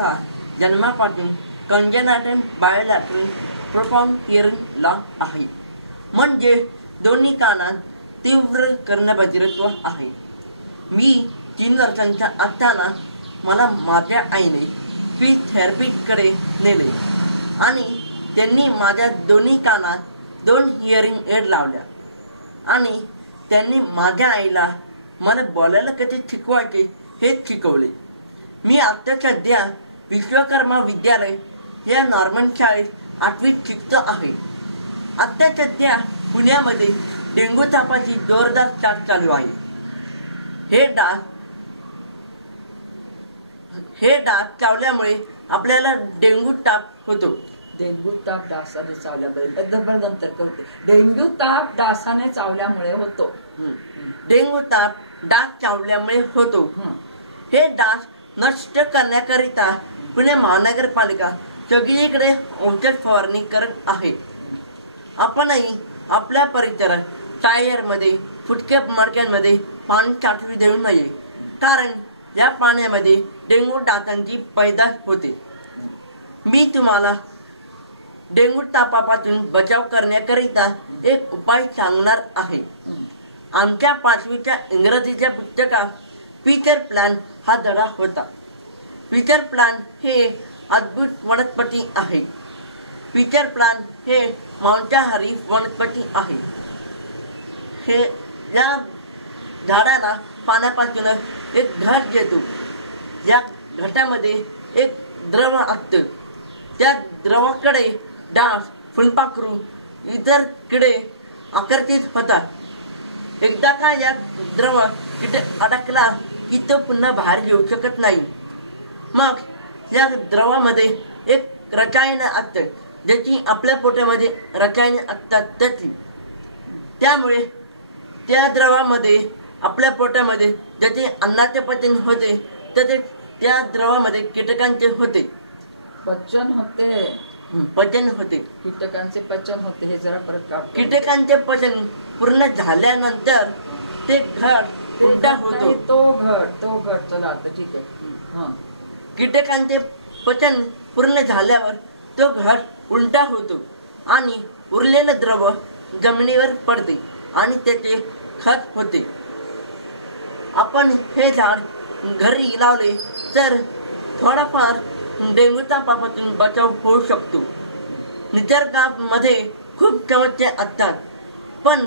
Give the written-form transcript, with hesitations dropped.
सुद्धा जन्मापासून कंजेनायटल bilateral profound hearing loss आहे, म्हणजे दोन्ही कानात तीव्र कर्णबधिरत्व आहे. मी 3 वर्षांच्या असताना मला माझ्या आईने स्पीच थेरपीकडे नेले आणि त्यांनी माझ्या दोन्ही कानात 2 हिअरिंग एड लावल्या आणि त्यांनी माझ्या आईला मला बोलायला कसे शिकवायचे हे शिकवले. मी आता सध्या विश्वकर्मा विद्यालय या नॉर्मन शाळेत 8वीत शिकतो आहे. आता सध्या पुण्यामध्ये डेंग्यू तापाची जोरदार साथ चालू आहे. हे डास चावल्यामुळे आपल्याला डेंग्यू ताप होतो. डेंग्यू ताप डासाने चावल्यामुळे डेंग्यू ताप डासाने चावल्यामुळे होतो. डेंग्यू ताप डास चावल्यामुळे होतो. हे डास नष्ट करण्याकरिता पुणे महानगरपालिका सगळीकडे औषध फवारणी करत आहे. आपणही आपल्या परिसरात टायरमध्ये, फुटक्या मार्केटमध्ये पाणी साठवू देऊ नये, कारण या पाण्यामध्ये डेंग्यू डासांची पैदास होते. मी तुम्हाला डेंग्यू तापापासून बचाव करण्याकरिता एक उपाय सांगणार आहे. आमच्या 5वीच्या इंग्रजीच्या पुस्तकात पीटर प्लॅन हा धडा होता. पीटर प्लॅन हे अद्भुत वनस्पती आहे. पीटर प्लॅन हे मांसाहारी वनस्पती आहे. हे या झाडाला पाण्यापासून एक घट येतो. या घटामध्ये एक द्रव असतं. त्या द्रवाकडे डास, फुलपाखरू, इतर किडे आकर्षित होतात. एकदा का या द्रव किडे अडकला की तो पुन्हा बाहेर येऊ शकत नाही. मग या द्रवामध्ये एक रसायन असतं, ज्याची आपल्या पोटामध्ये रसायने असतात त्याची. त्यामुळे त्या द्रवामध्ये आपल्या पोटामध्ये ज्याचे अन्नाचे पचन होते तसेच त्या द्रवामध्ये कीटकांचे होते पचन होते. कीटकांचे पचन होते. हे जरा परत कीटकांचे पचन पूर्ण झाल्यानंतर ते घट उलटा होतो. तो घट चला आता ठीक आहे. कीटकांचे पचन पूर्ण झाल्यावर तो घट उलटा होतो आणि उरलेलं द्रव जमिनीवर पडते आणि त्याचे खत होते. आपण हे झाड घरी लावले तर थोडाफार डेंग्यू तापापासून बचाव होऊ शकतो. निसर्गामध्ये खूप समस्या असतात, पण